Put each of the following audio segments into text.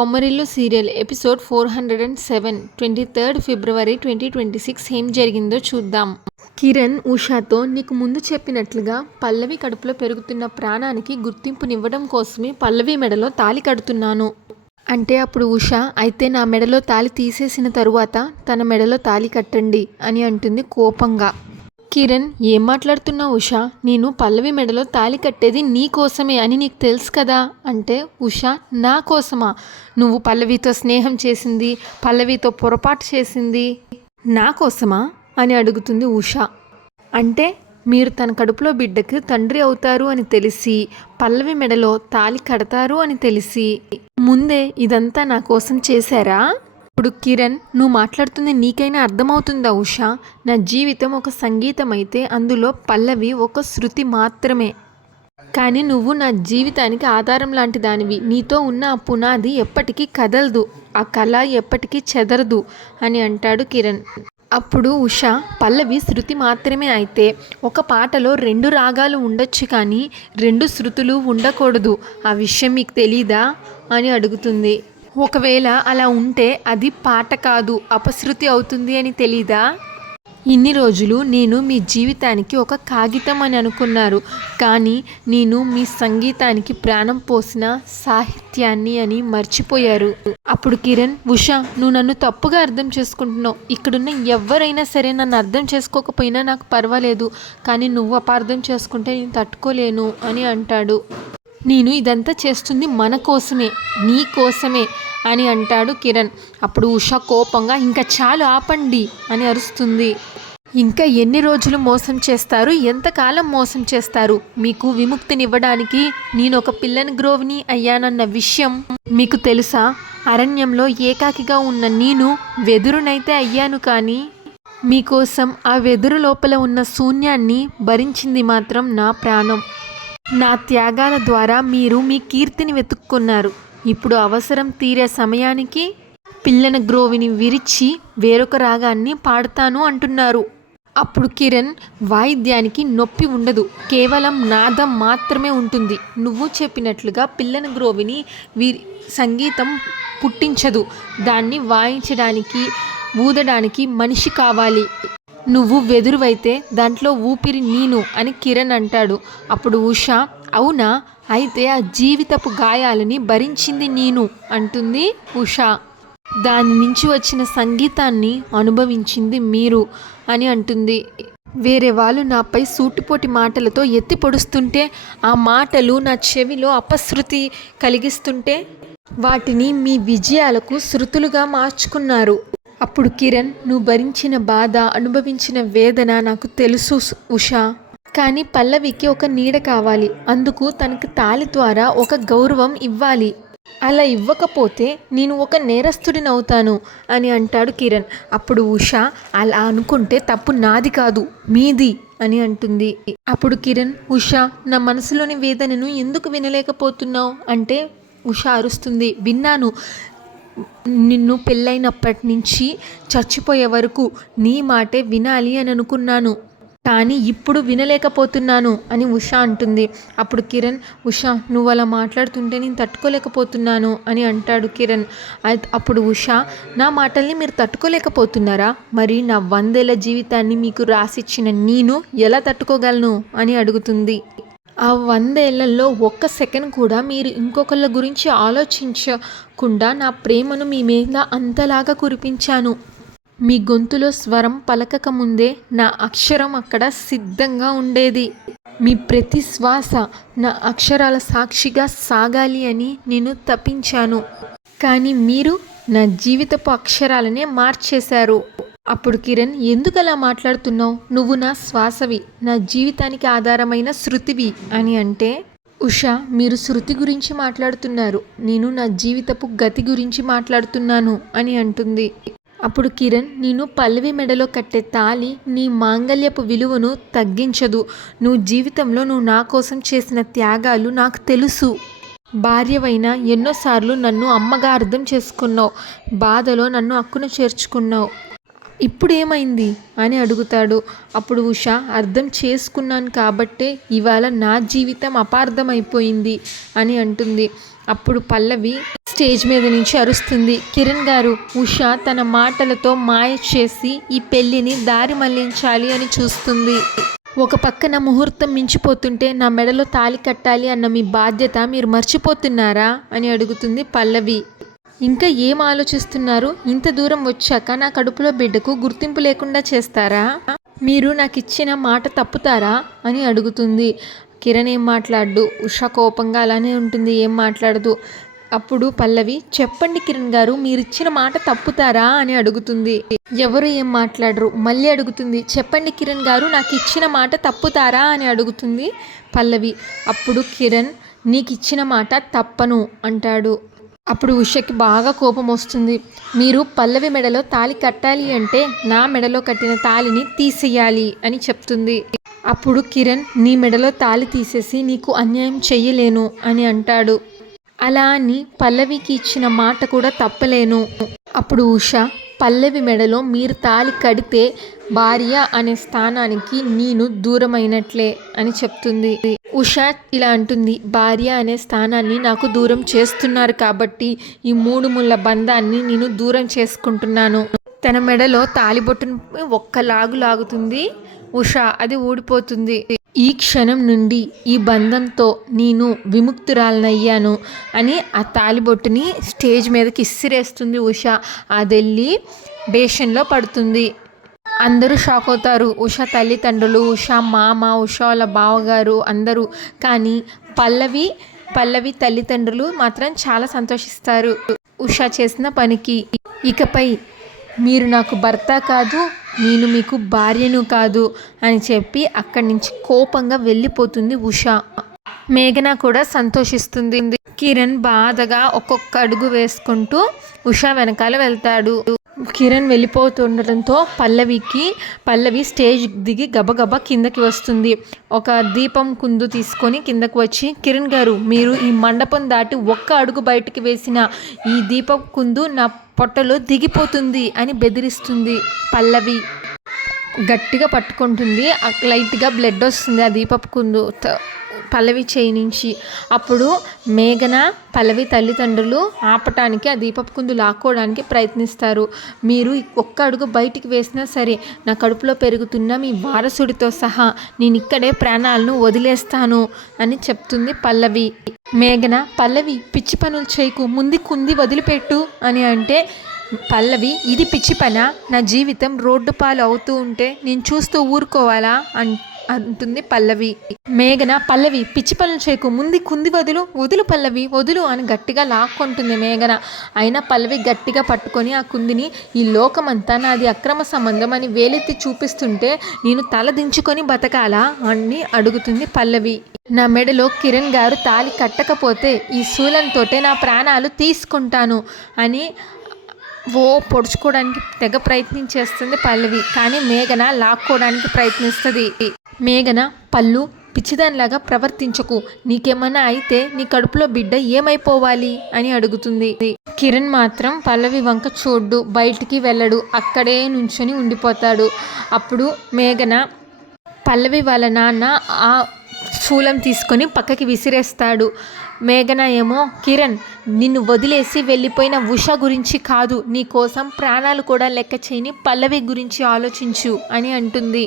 Bommarillu serial episode 407 23 ఫిబ్రవరి 2026 ఏం జరిగిందో చూద్దాం. కిరణ్ ఉషాతో నీకు ముందు చెప్పినట్లుగా పల్లవి కడుపులో పెరుగుతున్న ప్రాణానికి గుర్తింపునివ్వడం కోసమే పల్లవి మెడలో తాళి కడుతున్నాను అంటే అప్పుడు ఉష అయితే నా మెడలో తాళి తీసేసిన తరువాత తన మెడలో తాళి కట్టండి అని అంటుంది కోపంగా. కిరణ్ ఏం మాట్లాడుతున్నావు ఉషా, నేను పల్లవి మెడలో తాళి కట్టేది నీ కోసమే అని నీకు తెలుసు కదా అంటే ఉషా నా కోసమా, నువ్వు పల్లవితో స్నేహం చేసింది, పల్లవితో పొరపాటు చేసింది నా కోసమా అని అడుగుతుంది ఉషా. అంటే మీరు తన కడుపులో బిడ్డకు తండ్రి అవుతారు అని తెలిసి పల్లవి మెడలో తాళి కడతారు అని తెలిసి ముందే ఇదంతా నా కోసం చేశారా? ఇప్పుడు కిరణ్ నువ్వు మాట్లాడుతుంది నీకైనా అర్థమవుతుందా ఉషా, నా జీవితం ఒక సంగీతం అయితే అందులో పల్లవి ఒక శృతి మాత్రమే, కానీ నువ్వు నా జీవితానికి ఆధారం లాంటి దానివి, నీతో ఉన్న ఆ పునాది ఎప్పటికీ కదలదు, ఆ కళ ఎప్పటికీ చెదరదు అని అంటాడు కిరణ్. అప్పుడు ఉషా పల్లవి శృతి మాత్రమే అయితే ఒక పాటలో 2 రాగాలు ఉండొచ్చు కానీ 2 శృతులు ఉండకూడదు, ఆ విషయం మీకు తెలీదా అని అడుగుతుంది. ఒకవేళ అలా ఉంటే అది పాట కాదు అపశృతి అవుతుంది అని తెలీదా? ఇన్ని రోజులు నేను మీ జీవితానికి ఒక కాగితం అని అనుకున్నారు, కానీ నేను మీ సంగీతానికి ప్రాణం పోసిన సాహిత్యాన్ని అని మర్చిపోయారు. అప్పుడు కిరణ్ ఉషా నువ్వు నన్ను తప్పుగా అర్థం చేసుకుంటున్నావు, ఇక్కడున్న ఎవరైనా సరే నన్ను అర్థం చేసుకోకపోయినా నాకు పర్వాలేదు, కానీ నువ్వు అపార్థం చేసుకుంటే నేను తట్టుకోలేను అని అంటాడు. నేను ఇదంతా చేస్తుంది మన కోసమే, నీ కోసమే అని అంటాడు కిరణ్. అప్పుడు ఉషా కోపంగా ఇంకా చాలు ఆపండి అని అరుస్తుంది. ఇంకా ఎన్ని రోజులు మోసం చేస్తారు, ఎంతకాలం మోసం చేస్తారు, మీకు విముక్తినివ్వడానికి నేను ఒక పిల్లని గ్రోవ్ని అయ్యానన్న విషయం మీకు తెలుసా? అరణ్యంలో ఏకాకిగా ఉన్న నేను వెదురునైతే అయ్యాను, కానీ మీకోసం ఆ వెదురు లోపల ఉన్న శూన్యాన్ని భరించింది మాత్రం నా ప్రాణం. నా త్యాగాల ద్వారా మీరు మీ కీర్తిని వెతుక్కున్నారు, ఇప్పుడు అవసరం తీరే సమయానికి పిల్లన గ్రోవిని విరిచి వేరొక రాగాన్ని పాడతాను అంటున్నారు. అప్పుడు కిరణ్ వాయిద్యానికి నొప్పి ఉండదు, కేవలం నాదం మాత్రమే ఉంటుంది, నువ్వు చెప్పినట్లుగా పిల్లన గ్రోవిని సంగీతం పుట్టించదు, దాన్ని వాయించడానికి ఊదడానికి మనిషి కావాలి, నువ్వు వెదురువైతే దాంట్లో ఊపిరి నేను అని కిరణ్ అంటాడు. అప్పుడు ఉషా అవునా, అయితే ఆ జీవితపు గాయాలని భరించింది నేను అంటుంది ఉషా, దాని నుంచి వచ్చిన సంగీతాన్ని అనుభవించింది మీరు అని అంటుంది. వేరే వాళ్ళు నాపై సూటిపోటి మాటలతో ఎత్తి పొడుస్తుంటే, ఆ మాటలు నా చెవిలో అపశృతి కలిగిస్తుంటే వాటిని మీ విజయాలకు శృతులుగా మార్చుకున్నారు. అప్పుడు కిరణ్ నువ్వు భరించిన బాధ, అనుభవించిన వేదన నాకు తెలుసు ఉషా, కానీ పల్లవికి ఒక నీడ కావాలి, అందుకు తనకి తాళి ద్వారా ఒక గౌరవం ఇవ్వాలి, అలా ఇవ్వకపోతే నేను ఒక నేరస్తుడినవుతాను అని అంటాడు కిరణ్. అప్పుడు ఉషా అలా అనుకుంటే తప్పు నాది కాదు మీది అని అంటుంది. అప్పుడు కిరణ్ ఉషా నా మనసులోని వేదనను ఎందుకు వినలేకపోతున్నావు అంటే ఉషా అరుస్తుంది, విన్నాను, నిన్ను పెళ్ళైనప్పటి నుంచి చచ్చిపోయే వరకు నీ మాటే వినాలి అని అనుకున్నాను, కానీ ఇప్పుడు వినలేకపోతున్నాను అని ఉషా అంటుంది. అప్పుడు కిరణ్ ఉషా నువ్వు అలా మాట్లాడుతుంటే నేను తట్టుకోలేకపోతున్నాను అని అంటాడు కిరణ్. అప్పుడు ఉషా నా మాటల్ని మీరు తట్టుకోలేకపోతున్నారా, మరి నా 100 ఏళ్ల జీవితాన్ని మీకు రాసిచ్చిన నేను ఎలా తట్టుకోగలను అని అడుగుతుంది. ఆ 100 ఏళ్లలో ఒక్క సెకండ్ కూడా మీరు ఇంకొకళ్ళ గురించి ఆలోచించకుండా నా ప్రేమను మీ మీద అంతలాగా కురిపించాను, మీ గొంతులో స్వరం పలకక ముందే నా అక్షరం అక్కడ సిద్ధంగా ఉండేది, మీ ప్రతి శ్వాస నా అక్షరాల సాక్షిగా సాగాలి అని నేను తపించాను, కానీ మీరు నా జీవితపు అక్షరాలనే మార్చేశారు. అప్పుడు కిరణ్ ఎందుకు అలా మాట్లాడుతున్నావు, నువ్వు నా శ్వాసవి, నా జీవితానికి ఆధారమైన శృతివి అని అంటే ఉషా మీరు శృతి గురించి మాట్లాడుతున్నారు, నేను నా జీవితపు గతి గురించి మాట్లాడుతున్నాను అని అంటుంది. అప్పుడు కిరణ్ నేను పల్లవి మెడలో కట్టే తాళి నీ మాంగళ్యపు విలువను తగ్గించదు, నువ్వు జీవితంలో నువ్వు నా కోసం చేసిన త్యాగాలు నాకు తెలుసు, భార్యవైనా ఎన్నోసార్లు నన్ను అమ్మగా అర్థం చేసుకున్నావు, బాధలో నన్ను అక్కున చేర్చుకున్నావు, ఇప్పుడు ఏమైంది అని అడుగుతాడు. అప్పుడు ఉష అర్థం చేసుకున్నాను కాబట్టే ఇవాళ నా జీవితం అపార్థమైపోయింది అని అంటుంది. అప్పుడు పల్లవి స్టేజ్ మీద నుంచి అరుస్తుంది. కిరణ్ గారు, ఉష తన మాటలతో మాయ చేసి ఈ పెళ్లిని దారి మళ్లించాలి అని చూస్తుంది. ఒక పక్కన ముహూర్తం మించిపోతుంటే నా మెడలో తాళి కట్టాలి అన్న మీ బాధ్యత మీరు మర్చిపోతున్నారా అని అడుగుతుంది పల్లవి. ఇంకా ఏం ఆలోచిస్తున్నారు? ఇంత దూరం వచ్చాక నా కడుపులో బిడ్డకు గుర్తింపు లేకుండా చేస్తారా? మీరు నాకు ఇచ్చిన మాట తప్పుతారా అని అడుగుతుంది. కిరణ్ ఏం మాట్లాడు. ఉష కోపంగా అలానే ఉంటుంది, ఏం మాట్లాడదు. అప్పుడు పల్లవి, చెప్పండి కిరణ్ గారు, మీరిచ్చిన మాట తప్పుతారా అని అడుగుతుంది. ఎవరు ఏం మాట్లాడరు. మళ్ళీ అడుగుతుంది, చెప్పండి కిరణ్ గారు, నాకు ఇచ్చిన మాట తప్పుతారా అని అడుగుతుంది పల్లవి. అప్పుడు కిరణ్, నీకు ఇచ్చిన మాట తప్పను అంటాడు. అప్పుడు ఉషకి బాగా కోపం వస్తుంది. మీరు పల్లవి మెడలో తాళి కట్టాలి అంటే నా మెడలో కట్టిన తాళిని తీసేయాలి అని చెప్తుంది. అప్పుడు కిరణ్, నీ మెడలో తాళి తీసేసి నీకు అన్యాయం చెయ్యలేను అని అంటాడు. అలా అని పల్లవికి ఇచ్చిన మాట కూడా తప్పలేను. అప్పుడు ఉష, పల్లవి మెడలో మీరు తాళి కడితే భార్య అనే స్థానానికి నేను దూరమైనట్లే అని చెప్తుంది. ఉష ఇలా అంటుంది, భార్య అనే స్థానాన్ని నాకు దూరం చేస్తున్నారు కాబట్టి ఈ 3 ముళ్ళ బంధాన్ని నేను దూరం చేసుకుంటున్నాను. తన మెడలో తాళిబొట్టును ఒక్క లాగుతుంది ఉష, అది ఊడిపోతుంది. ఈ క్షణం నుండి ఈ బంధంతో నేను విముక్తురాలనయ్యాను అని ఆ తాళిబొట్టుని స్టేజ్ మీదకి ఇసిరేస్తుంది ఉష. అదెళ్ళి బేషన్లో పడుతుంది. అందరూ షాక్ అవుతారు. ఉష తల్లిదండ్రులు, ఉష మామ, ఉష వాళ్ళ బావగారు అందరూ. కానీ పల్లవి తల్లిదండ్రులు మాత్రం చాలా సంతోషిస్తారు ఉష చేసిన పనికి. ఇకపై మీరు నాకు భర్త కాదు, నేను మీకు భార్యను కాదు అని చెప్పి అక్కడి నుంచి కోపంగా వెళ్ళిపోతుంది ఉష. మేఘన కూడా సంతోషిస్తుంది. కిరణ్ బాధగా ఒక్కొక్క అడుగు వేసుకుంటూ ఉష వెనకాల వెళ్తాడు. కిరణ్ వెళ్ళిపోతుండటంతో పల్లవి స్టేజ్ దిగి గబగబా కిందకి వస్తుంది. ఒక దీపం కుందు తీసుకొని కిందకు వచ్చి, కిరణ్ గారు, మీరు ఈ మండపం దాటి ఒక్క అడుగు బయటికి వేసిన ఈ దీపం కుందు నా పొట్టలో దిగిపోతుంది అని బెదిరిస్తుంది. పల్లవి గట్టిగా పట్టుకుంటుంది. లైట్గా బ్లడ్ వస్తుంది ఆ దీపపు కుందు పల్లవి చేయి నుంచి. అప్పుడు మేఘన, పల్లవి తల్లిదండ్రులు ఆపటానికి ఆ దీపపు కుందు లాక్కోవడానికి ప్రయత్నిస్తారు. మీరు ఒక్క అడుగు బయటికి వేసినా సరే నా కడుపులో పెరుగుతున్న మీ వారసుడితో సహా నేను ఇక్కడే ప్రాణాలను వదిలేస్తాను అని చెప్తుంది పల్లవి. మేఘన, పల్లవి పిచ్చి పనులు చేయకు, ముందు కుంది వదిలిపెట్టు అని అంటే, పల్లవి, ఇది పిచ్చి పనా? నా జీవితం రోడ్డు పాలు అవుతూ ఉంటే నేను చూస్తూ ఊరుకోవాలా అంటుంది పల్లవి. మేఘన, పల్లవి పిచ్చి పనులు చేయకు, ముందు కుంది వదులు పల్లవి వదులు అని గట్టిగా లాక్కుంటుంది మేఘన. అయినా పల్లవి గట్టిగా పట్టుకొని ఆ కుందిని, ఈ లోకమంతా నాది అక్రమ సంబంధం అని వేలెత్తి చూపిస్తుంటే నేను తల దించుకొని బతకాలా అని అడుగుతుంది పల్లవి. నా మెడలో కిరణ్ గారు తాళి కట్టకపోతే ఈ శూలంతోటే నా ప్రాణాలు తీసుకుంటాను అని పొడుచుకోవడానికి తెగ ప్రయత్నించేస్తుంది పల్లవి. కానీ మేఘన లాక్కోవడానికి ప్రయత్నిస్తుంది. మేఘన, పళ్ళు పిచ్చిదానిలాగా ప్రవర్తించకు, నీకేమన్నా అయితే నీ కడుపులో బిడ్డ ఏమైపోవాలి అని అడుగుతుంది. కిరణ్ మాత్రం పల్లవి వంక చూడ్డు, బయటికి వెళ్ళడు, అక్కడే నుంచొని ఉండిపోతాడు. అప్పుడు మేఘన, పల్లవి వాళ్ళ నాన్న ఆ శూలం తీసుకొని పక్కకి విసిరేస్తాడు. మేఘన ఏమో, కిరణ్, నిన్ను వదిలేసి వెళ్ళిపోయిన ఉష గురించి కాదు, నీ కోసం ప్రాణాలు కూడా లెక్క చేయని పల్లవి గురించి ఆలోచించు అని అంటుంది.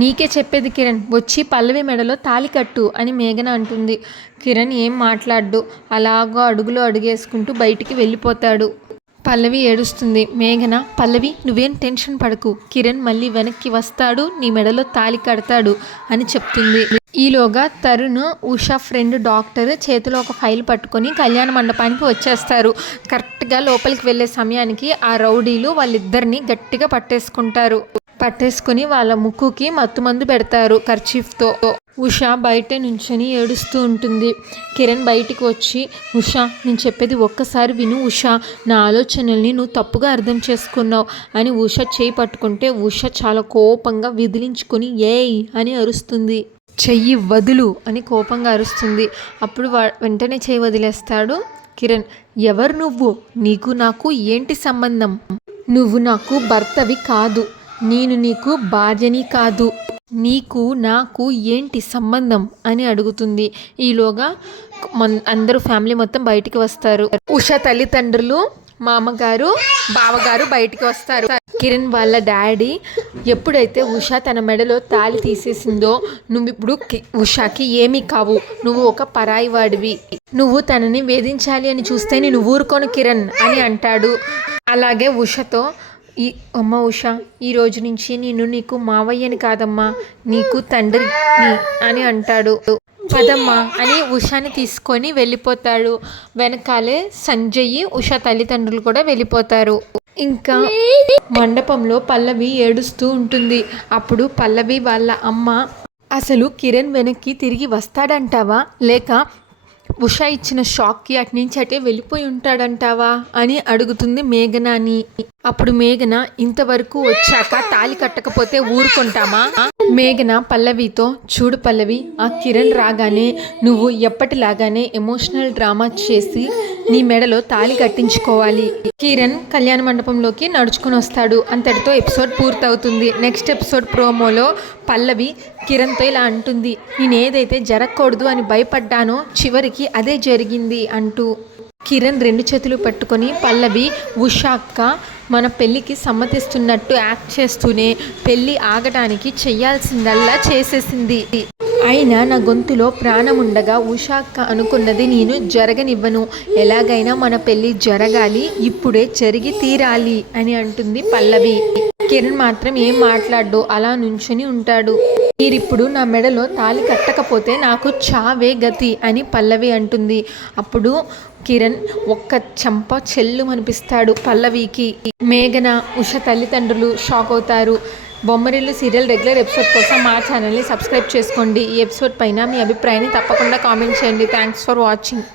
నీకే చెప్పేది కిరణ్, వచ్చి పల్లవి మెడలో తాళి కట్టు అని మేఘన అంటుంది. కిరణ్ ఏం మాట్లాడు, అలాగో అడుగులో అడుగేసుకుంటూ బయటికి వెళ్ళిపోతాడు. పల్లవి ఏడుస్తుంది. మేఘన, పల్లవి నువ్వేం టెన్షన్ పడకు, కిరణ్ మళ్ళీ వెనక్కి వస్తాడు, నీ మెడలో తాళి కడతాడు అని చెప్తుంది. ఈలోగా తరుణ్, ఉషా ఫ్రెండ్ డాక్టర్ చేతిలో ఒక ఫైల్ పట్టుకొని కళ్యాణ మండపానికి వచ్చేస్తారు. కరెక్ట్గా లోపలికి వెళ్ళే సమయానికి ఆ రౌడీలు వాళ్ళిద్దరిని గట్టిగా పట్టేసుకొని వాళ్ళ ముక్కుకి మత్తుమందు పెడతారు కర్చీఫ్తో. ఉషా బయట నుంచొని ఏడుస్తూ ఉంటుంది. కిరణ్ బయటికి వచ్చి, ఉషా నేను చెప్పేది ఒక్కసారి విను ఉషా, నా ఆలోచనల్ని నువ్వు తప్పుగా అర్థం చేసుకున్నావు అని ఉషా చేయి పట్టుకుంటే ఉష చాలా కోపంగా విదిలించుకొని ఏయ్ అని అరుస్తుంది. చెయ్యి వదులు అని కోపంగా అరుస్తుంది. అప్పుడు వెంటనే చెయ్యి వదిలేస్తాడు కిరణ్. ఎవరు నువ్వు? నీకు నాకు ఏంటి సంబంధం? నువ్వు నాకు భర్తవి కాదు, నేను నీకు భార్యని కాదు. నీకు నాకు ఏంటి సంబంధం అని అడుగుతుంది. ఈలోగా అందరూ ఫ్యామిలీ మొత్తం బయటికి వస్తారు. ఉష తల్లిదండ్రులు, మామగారు, బావగారు బయటికి వస్తారు. కిరణ్ వాళ్ళ డాడీ ఎప్పుడైతే ఉష తన మెడలో తాళి తీసేసిందో, నువ్వు ఇప్పుడు ఉషాకి ఏమీ కావు, నువ్వు ఒక పరాయి వాడివి, నువ్వు తనని వేధించాలి అని చూస్తే నేను ఊరుకోను కిరణ్ అని అంటాడు. అలాగే ఉషతో, అమ్మ ఉష, ఈ రోజు నుంచి నేను నీకు మావయ్యని కాదమ్మా, నీకు తండ్రిని అని అంటాడు. పదమ్మా అని ఉషాని తీసుకొని వెళ్ళిపోతాడు. వెనకాలే సంజయ్, ఉష తల్లిదండ్రులు కూడా వెళ్ళిపోతారు. ఇంకా మండపంలో పల్లవి ఏడుస్తూ ఉంటుంది. అప్పుడు పల్లవి వాళ్ళ అమ్మ, అసలు కిరణ్ వెనక్కి తిరిగి వస్తాడంటావా, లేక ఉష ఇచ్చిన షాక్కి అటు నుంచి అటే వెళ్ళిపోయి ఉంటాడంటావా అని అడుగుతుంది మేఘనాని. అప్పుడు మేఘన, ఇంతవరకు వచ్చాక తాళి కట్టకపోతే ఊరుకుంటామా? మేఘన పల్లవితో, చూడు పల్లవి, ఆ కిరణ్ రాగానే నువ్వు ఎప్పటిలాగానే ఎమోషనల్ డ్రామా చేసి నీ మెడలో తాళి కట్టించుకోవాలి. కిరణ్ కళ్యాణ మండపంలోకి నడుచుకుని వస్తాడు. అంతటితో ఎపిసోడ్ పూర్తవుతుంది. నెక్స్ట్ ఎపిసోడ్ ప్రోమోలో పల్లవి కిరణ్తో ఇలా అంటుంది, నేను ఏదైతే జరగకూడదు అని భయపడ్డానో చివరికి అదే జరిగింది అంటూ. కిరణ్ 2 చేతులు పట్టుకొని, పల్లవి ఉషాక్క మన పెళ్ళికి సమ్మతిస్తున్నట్టు యాక్ట్ చేస్తూనే పెళ్ళి ఆగడానికి చెయ్యాల్సిందల్లా చేసేసింది. అయినా నా గొంతులో ప్రాణం ఉండగా ఉషాక్క అనుకున్నది నేను జరగనివ్వను, ఎలాగైనా మన పెళ్ళి జరగాలి, ఇప్పుడే జరిగి తీరాలి అని అంటుంది పల్లవి. కిరణ్ మాత్రం ఏం మాట్లాడ్డు, అలా నుంచుని ఉంటాడు. మీరిప్పుడు నా మెడలో తాళి కట్టకపోతే నాకు చావే గతి అని పల్లవి అంటుంది. అప్పుడు కిరణ్ ఒక్క చెంప చెల్లు అనిపిస్తాడు పల్లవికి. మేఘన, ఉష తల్లిదండ్రులు షాక్ అవుతారు. బొమ్మరిల్లు సీరియల్ రెగ్యులర్ ఎపిసోడ్ కోసం మా ఛానల్ని సబ్స్క్రైబ్ చేసుకోండి. ఈ ఎపిసోడ్ పైన మీ అభిప్రాయాన్ని తప్పకుండా కామెంట్ చేయండి. Thanks for watching.